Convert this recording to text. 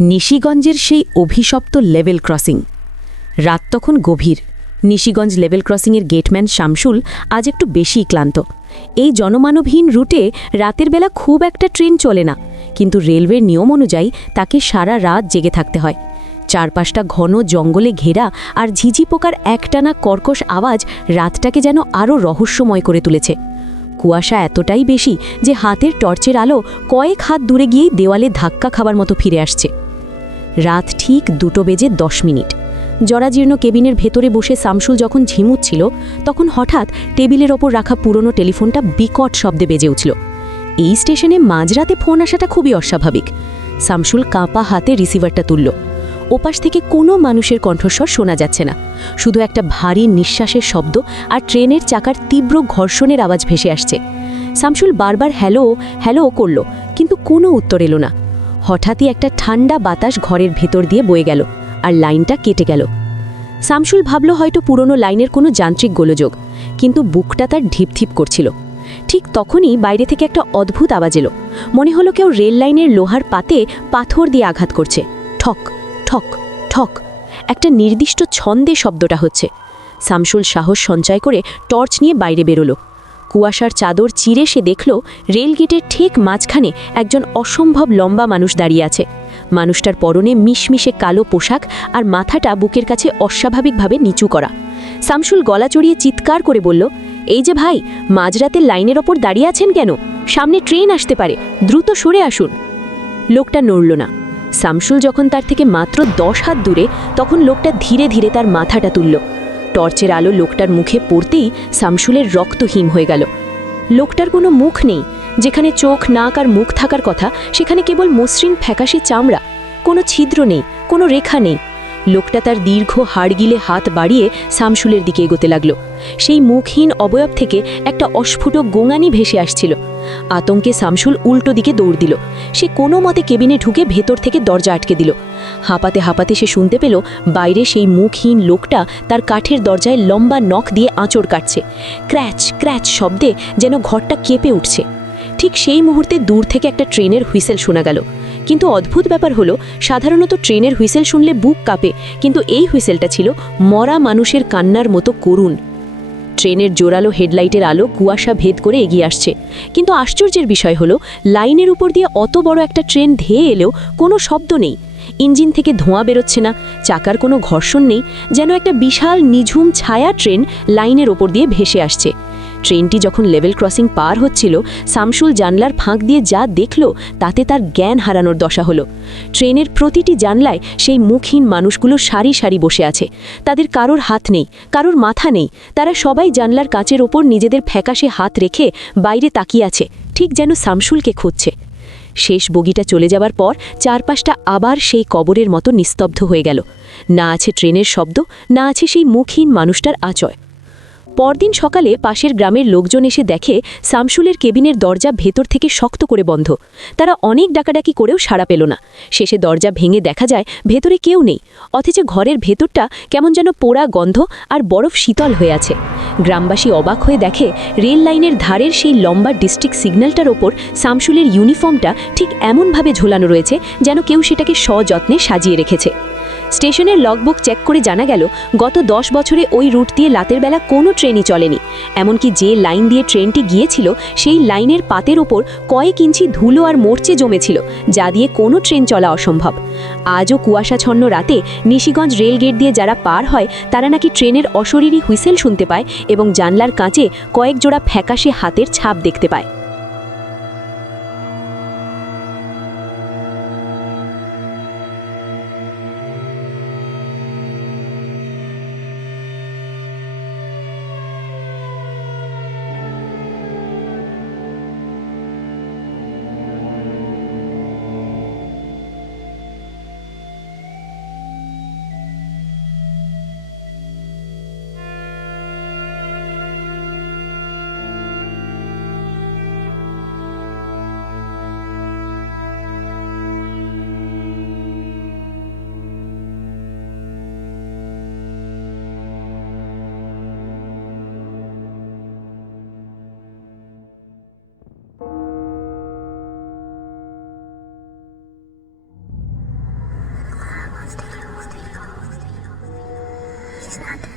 নিশিগঞ্জের সেই অভিশপ্ত level crossing. রাত তখন গভীর। নিশিগঞ্জ লেভেল ক্রসিংয়ের গেটম্যান শামসুল আজ একটু বেশি ক্লান্ত। এই জনমানবহীন রুটে রাতের বেলা খুব একটা ট্রেন চলে না, কিন্তু রেলওয়ের নিয়ম অনুযায়ী তাকে সারা রাত জেগে থাকতে হয়। চারপাশটা ঘন জঙ্গলে ঘেরা, আর ঝিঝি পোকার একটানা কর্কশ আওয়াজ রাতটাকে যেন আরও রহস্যময় করে তুলেছে। কুয়াশা এতটাই বেশি যে হাতের টর্চের আলো কয়েক হাত দূরে গিয়েই দেওয়ালে ধাক্কা খাবার মতো ফিরে আসছে। রাত ঠিক 2:10। জরাজীর্ণ কেবিনের ভেতরে বসে শামসুল যখন ঝিমুচ্ছিল, তখন হঠাৎ টেবিলের ওপর রাখা পুরনো টেলিফোনটা বিকট শব্দে বেজে উঠল। এই স্টেশনে মাঝরাতে ফোন আসাটা খুবই অস্বাভাবিক। শামসুল কাঁপা হাতে রিসিভারটা তুলল। ওপাশ থেকে কোনো মানুষের কণ্ঠস্বর শোনা যাচ্ছে না, শুধু একটা ভারী নিঃশ্বাসের শব্দ আর ট্রেনের চাকার তীব্র ঘর্ষণের আওয়াজ ভেসে আসছে। শামসুল বারবার হ্যালো হ্যালো করল, কিন্তু কোনো উত্তর এলো না। হঠাৎই একটা ঠান্ডা বাতাস ঘরের ভেতর দিয়ে বয়ে গেল, আর লাইনটা কেটে গেল। শামসুল ভাবল হয়তো পুরনো লাইনের কোনো যান্ত্রিক গোলযোগ, কিন্তু বুকটা তার ঢিপঢিপ করছিল। ঠিক তখনই বাইরে থেকে একটা অদ্ভুত আওয়াজ এলো। মনে হলো কেউ রেল লাইনের লোহার পাতে পাথর দিয়ে আঘাত করছে। ঠক ঠক ঠক, একটা নির্দিষ্ট ছন্দে শব্দটা হচ্ছে। শামসুল সাহস সঞ্চয় করে টর্চ নিয়ে বাইরে বেরোলো। কুয়াশার চাদর চিরে সে দেখল রেলগেটের ঠিক মাঝখানে একজন অসম্ভব লম্বা মানুষ দাঁড়িয়ে আছে। মানুষটার পরনে মিশমিশে কালো পোশাক, আর মাথাটা বুকের কাছে অস্বাভাবিকভাবে নিচু করা। শামসুল গলা চড়িয়ে চিৎকার করে বলল, এই যে ভাই, মাঝরাতের লাইনের ওপর দাঁড়িয়ে আছেন কেন? সামনে ট্রেন আসতে পারে, দ্রুত সরে আসুন। লোকটা নড়ল না। শামসুল যখন তার থেকে মাত্র 10 হাত দূরে, তখন লোকটা ধীরে ধীরে তার মাথাটা তুলল। টর্চের আলো লোকটার মুখে পড়তেই শামসুলের রক্ত হিম হয়ে গেল। লোকটার কোনো মুখ নেই। যেখানে চোখ, নাক আর মুখ থাকার কথা, সেখানে কেবল মসৃণ ফ্যাকাশে চামড়া। কোনো ছিদ্র নেই, কোনো রেখা নেই। লোকটা তার দীর্ঘ হাড়গিলে হাত বাড়িয়ে শামসুলের দিকে এগোতে লাগল। সেই মুখহীন অবয়ব থেকে একটা অস্ফুট গোঙানি ভেসে আসছিল। আতঙ্কে শামসুল উল্টো দিকে দৌড় দিল। সে কোনো মতে কেবিনে ঢুকে ভেতর থেকে দরজা আটকে দিল। হাঁপাতে হাঁপাতে সে শুনতে পেল বাইরে সেই মুখহীন লোকটা তার কাঠের দরজায় লম্বা নখ দিয়ে আঁচড় কাটছে। ক্র্যাচ ক্র্যাচ শব্দে যেন ঘরটা কেঁপে উঠছে। ঠিক সেই মুহূর্তে দূর থেকে একটা ট্রেনের হুইসেল শোনা গেল। কিন্তু অদ্ভুত ব্যাপার হলো, সাধারণত ট্রেনের হুইসেল শুনলে বুক কাঁপে, কিন্তু এই হুইসেলটা ছিল মরা মানুষের কান্নার মতো করুণ। ট্রেনের জোরালো হেডলাইটের আলো কুয়াশা ভেদ করে এগিয়ে আসছে, কিন্তু আশ্চর্যের বিষয় হলো লাইনের উপর দিয়ে অত বড় একটা ট্রেন ধেয়ে এলেও কোনো শব্দ নেই। ইঞ্জিন থেকে ধোঁয়া বেরোচ্ছে না, চাকার কোনো ঘর্ষণ নেই, যেন একটা বিশাল নিঝুম ছায়া ট্রেন লাইনের ওপর দিয়ে ভেসে আসছে। ট্রেনটি যখন লেভেল ক্রসিং পার হচ্ছিল, শামসুল জানলার ফাঁক দিয়ে যা দেখল তাতে তার জ্ঞান হারানোর দশা হলো। ট্রেনের প্রতিটি জানলায় সেই মুখহীন মানুষগুলো সারি সারি বসে আছে। তাদের কারোর হাত নেই, কারোর মাথা নেই। তারা সবাই জানলার কাচের ওপর নিজেদের ফ্যাকাশে হাত রেখে বাইরে তাকিয়ে আছে, ঠিক যেন শামসুলকে খুঁজছে। শেষ বগিটা চলে যাবার পর চারপাশটা আবার সেই কবরের মতো নিস্তব্ধ হয়ে গেল। না আছে ট্রেনের শব্দ, না আছে সেই মুখহীন মানুষটার আচয়। পরদিন সকালে পাশের গ্রামের লোকজন এসে দেখে শামসুলের কেবিনের দরজা ভেতর থেকে শক্ত করে বন্ধ। তারা অনেক ডাকাডাকি করেও সাড়া পেল না। শেষে দরজা ভেঙে দেখা যায় ভেতরে কেউ নেই, অথচ ঘরের ভেতরটা কেমন যেন পোড়া গন্ধ আর বরফ শীতল হয়ে আছে। গ্রামবাসী অবাক হয়ে দেখে রেল লাইনের ধারের সেই লম্বা ডিস্ট্রিক্ট সিগন্যালটার ওপর শামসুলের ইউনিফর্মটা ঠিক এমনভাবে ঝোলানো রয়েছে যেন কেউ সেটাকে সযত্নে সাজিয়ে রেখেছে। স্টেশনের লগবুক চেক করে জানা গেল গত 10 বছরে ওই রুট দিয়ে রাতের বেলা কোনো ট্রেনই চলেনি। এমনকি যে লাইন দিয়ে ট্রেনটি গিয়েছিল সেই লাইনের পাতের ওপর কয়েক ইঞ্চি ধুলো আর মরচে জমেছিল, যা দিয়ে কোনো ট্রেন চলা অসম্ভব। আজও কুয়াশাচ্ছন্ন রাতে নিশিগঞ্জ রেলগেট দিয়ে যারা পার হয় তারা নাকি ট্রেনের অশরীরী হুইসেল শুনতে পায় এবং জানলার কাঁচে কয়েক জোড়া ফ্যাকাশে হাতের ছাপ দেখতে পায়। not.